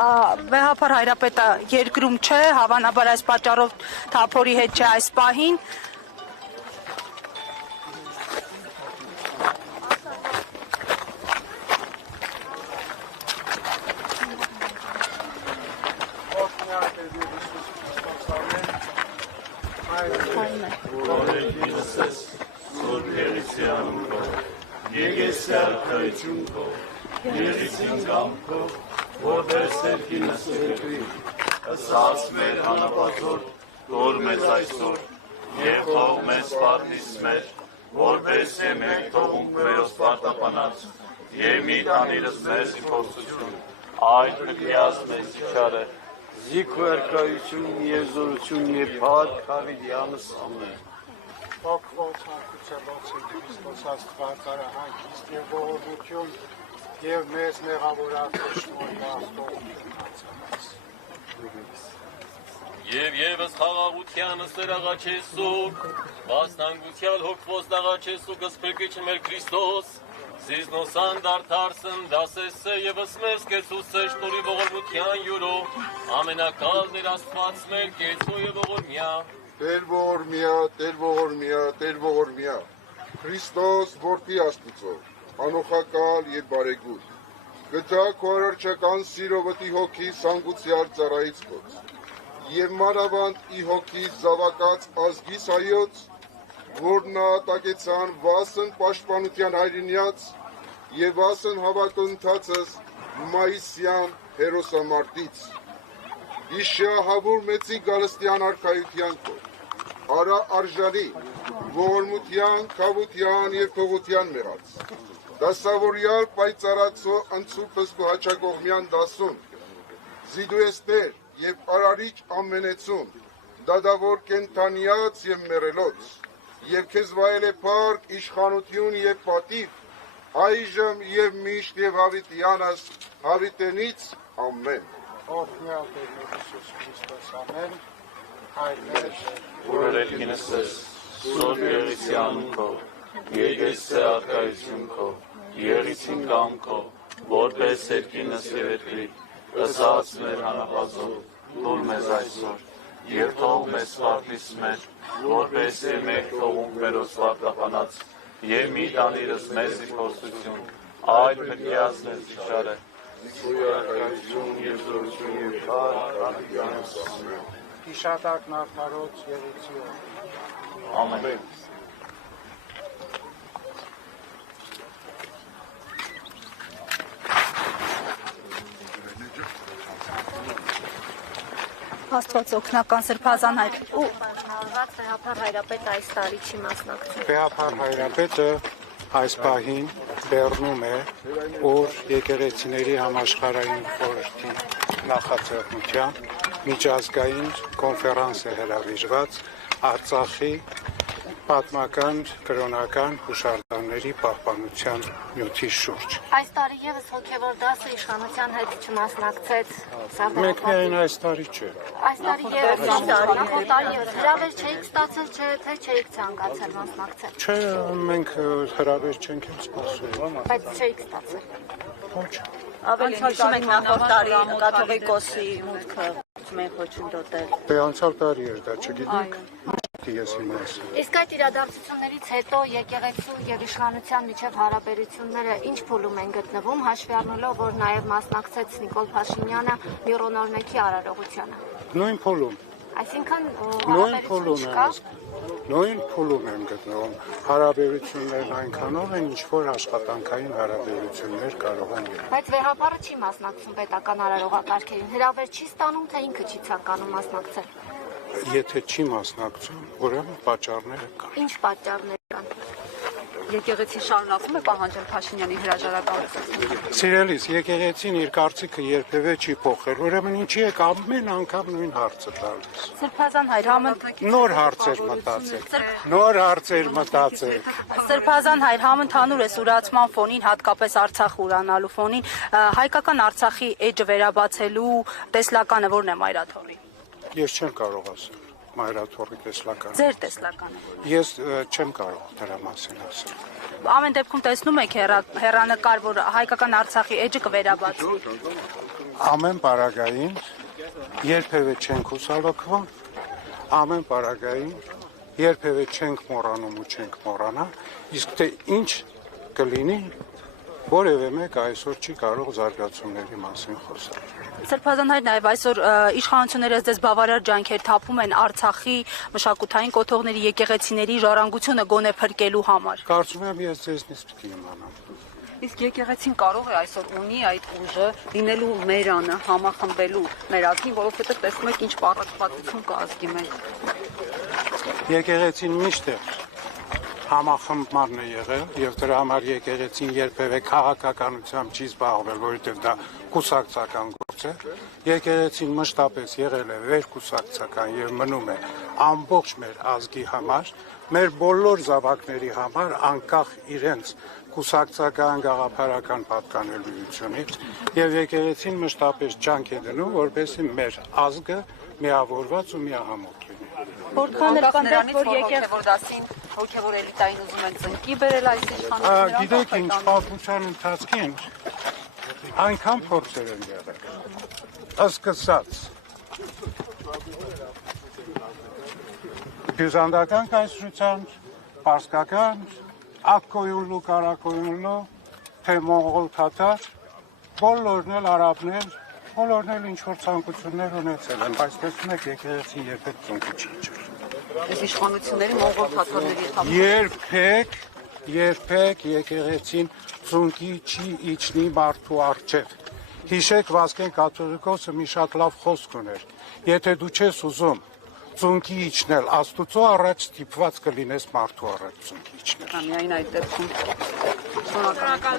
Վեհափար Հայրապետը երկրում չէ, հավանաբար այս պատճառով Թափորի հետ չէ այս պահին։ Ասաց մեր հանապատոր, դոր մեզ այսօր, և թող մեզ սպարտիս մեր, որպես մենք թողունք մերոս պարտապանած, և մի տանիրս մեզ իփորձություն, այդ մկրիազ մեզ իչարը, զիք ու երկայություն և զորություն և փառք Հավիդյանս ամեն։ Փոքվոց հանգուցելոցի Քրիստոս Աստվածարը հանգիստ և ողորմություն և մեզ մեղավորացը շնորհակալություն հացանաց։ Եվ ևս խաղաղությանը սերաղաչեսուկ, վաստանգությալ հոգվոս դաղաչեսուկ ըսպրկիչը մեր Քրիստոս, զիզնոսան դարդարսն դասեսը ևս մեզ կեցուսը շնորի ողորմության յուրո, ամենակալ դեր Աստված մեր կեցո և ողորմյա։ Տեր ողորմյա, Տեր ողորմյա, Տեր ողորմյա, Քրիստոս որդի Աստուծո, անոխակալ և բարեգութ, գտա քո արարչական սիրո վտի հոգի սանգուցյալ ծառայից քոց, և մանավանդ ի հոգիս զավակած ազգիս հայոց, որ նահատակեցան վասն պաշտպանության հայրենյաց և վասն հավատընթացս Մայիսյան հերոսամարտից, իշահավոր մեծի գալստյան արքայության քո, արա արժանի, ողորմության, քավության և թողության մեղած, դասավորյալ պայծառացո ընցուփս քո հաճակողմյան դասուն, զիդու ես Տեր և արարիչ ամենեցուն, դադավոր կենթանյաց և մեռելոց, և քեզ վայել է փառք, իշխանություն և պատիվ, այժմ և միշտ և հավիտյանս հավիտենից ամեն։ Օրհնյալ Տեր Հիսուս Քրիստոս ամեն, հայր մեր, որ ելքինս ես, սոր եղիսյան քո, եկես է արկայություն քո, եղիսին կամ քո, որպես ելքինս և երկրի, ըսած մեր հանապազով, դուր մեզ այսօր, և թող մեզ սպարտիս մեր, որպես մենք թողունք մերոս պարտապանած, և մի տանիրս մեզ իփորձություն, այլ մկրիազ մեզ իչարը, զույարկայություն և զորություն և փառք Հավիդյանս ամեն։ Հիշատակն արդարոց եղեցիով։ Ամեն։ Աստված օգնական Սրբազան հայր ու Բաժանված Վեհափար Հայրապետը այս տարի չի մասնակցում։ Վեհափար Հայրապետը այս պահին բեռնում է, որ եկեղեցիների համաշխարհային խորհրդի նախաձեռնությամբ միջազգային կոնֆերանս է հրավիրված Արցախի պատմական կրոնական հուշարձանների պահպանության նյութի շուրջ։ Այս տարի ևս հոգևոր դասը իշխանության հետ չմասնակցեց։ Մենք միայն այս տարի չէ։ Այս տարի ևս նախորդ տարի ևս հրավեր չէիք ստացել, թե չէիք ցանկացել մասնակցել։ Չէ, մենք հրավեր չենք սպասում։ Բայց չէիք ստացել։ Ոչ։ ավելի հիշում ենք նախորդ տարի կաթողիկոսի մուտքը մենք ոչնդոտել։ Դե անցյալ տարի էր դա, չգիտենք։ Ես իմացա։ Իսկ այդ իրադարձություններից հետո եկեղեցու եւ իշխանության միջև հարաբերությունները ինչ փուլում են գտնվում, հաշվի առնելով, որ նաեւ մասնակցեց Նիկոլ Փաշինյանը Միրոնօրմեքի արարողությանը։ Նույն փուլում։ Այսինքն Նույն փուլում են գտնվում։ Հարաբերություններն այնքանով են, ինչ որ աշխատանքային հարաբերություններ կարող են լինել։ Բայց Վեհափարը չի մասնակցում պետական արարողակարգերին։ Հրավեր չի ստանում, թե ինքը չի ցանկանում մասնակցել։ Եթե չի մասնակցում, ուրեմն պատճառները կան։ Ինչ պատճառներ կան։ Եկեղեցին շարունակում է պահանջել Փաշինյանի հրաժարականը։ Սիրելիս, եկեղեցին իր կարծիքը երբևէ չի փոխել, ուրեմն ինչի եք ամեն անգամ նույն հարցը տալիս։ Սրբազան հայր Նոր հարցեր մտածեք։ Սրբազան հայր համընդհանուր է սուրացման ֆոնին, հատկապես Արցախ ուրանալու ֆոնին, հայկական Արցախի էջը վերաբացելու տեսլականը որն է Մայրաթորի։ Ես չեմ կարող ասել Մայրաթորի տեսլականը։ Ձեր տեսլականը։ Ես չեմ կարող դրա մասին ասել։ Ամեն դեպքում տեսնում եք հեռանկար, որ հայկական Արցախի էջը կվերաբացվի։ ամեն պարագային երբևէ չենք հուսալոքվում, ամեն պարագային երբևէ չենք մոռանում ու չենք մոռանա, իսկ թե ինչ կլինի, որևէ մեկ այսօր չի կարող զարգացումների մասին խոսել։ Սրբազան հայր նաև այսօր իշխանությունները ձեզ բավարար ջանքեր թափում են Արցախի մշակութային կոթողների, եկեղեցիների ժառանգությունը գոնե փրկելու համար։ Կարծում եմ ես ձեզնից պիտի իմանամ։ Իսկ եկեղեցին կարող է այսօր ունի այդ ուժը լինելու մերանը, համախմբելու մեր ազգին, որովհետև տեսնում եք ինչ պառակտվածություն կա ազգի մեջ։ Եկեղեցին միշտ է համախմբմանն է եղել եւ դրա համար եկեղեցին երբևէ քաղաքականությամբ չի զբաղվել, որովհետեւ դա կուսակցական գործ է։ Եկեղեցին մշտապես եղել է վերկուսակցական եւ մնում է ամբողջ մեր ազգի համար, մեր բոլոր զավակների համար, անկախ իրենց կուսակցական գաղափարական պատկանելիությունից եւ եկեղեցին մշտապես ջանք է դնում, որպեսզի մեր ազգը միավորված ու միահամոտ լինի։ Որքան էլ կան Նրանից որ հոգևոր դասին, հոգևոր էլիտային ուզում են ծնկի բերել այս իշխանությունները։ Գիտեք ինչ, պատմության ընթացքին այնքան փորձեր են եղել, սկսած բյուզանդական կայսրության, պարսկական, ակկոյունլու, կարակոյունլու, թե մոնղոլ թաթար, բոլորն էլ արաբներ, բոլորն էլ ինչ-որ ցանկություններ ունեցել են, բայց տեսնում եք եկեղեցին երբեք ծնկի չի իջել։ Այս իշխանությունների մոնղոլ թաթարների Երբեք եկեղեցին ծնկի չի իջնի մարդու առջև։ Հիշեք Վասկեն կաթողիկոսը մի շատ լավ խոսք ուներ. եթե դու չես ուզում ծնկի իջնել Աստուծո առաջ, ստիպված կլինես մարդու առաջ ծնկի իջնել։ Միայն այդ դեպքում։ Շնորհակալ